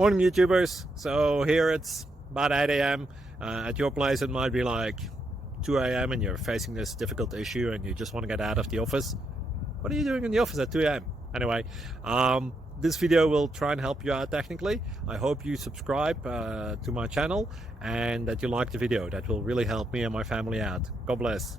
Morning, YouTubers. So here it's about 8 a.m. At your place it might be like 2 a.m. and you're facing this difficult issue and you just want to get out of the office. What are you doing in the office at 2 a.m.? Anyway, this video will try and help you out technically. I hope you subscribe to my channel and that you like the video. That will really help me and my family out. God bless.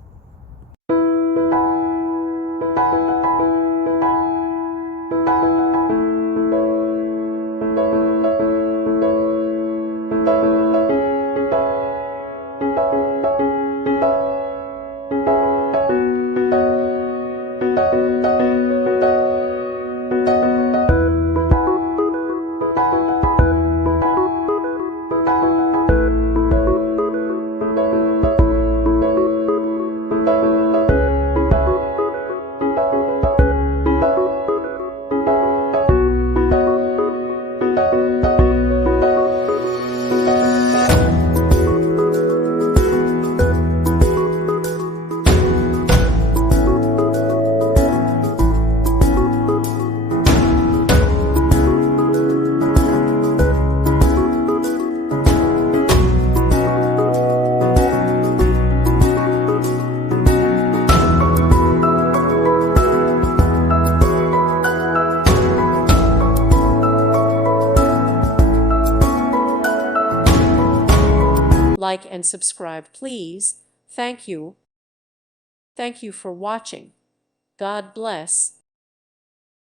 Like and subscribe, please. Thank you. Thank you for watching. God bless.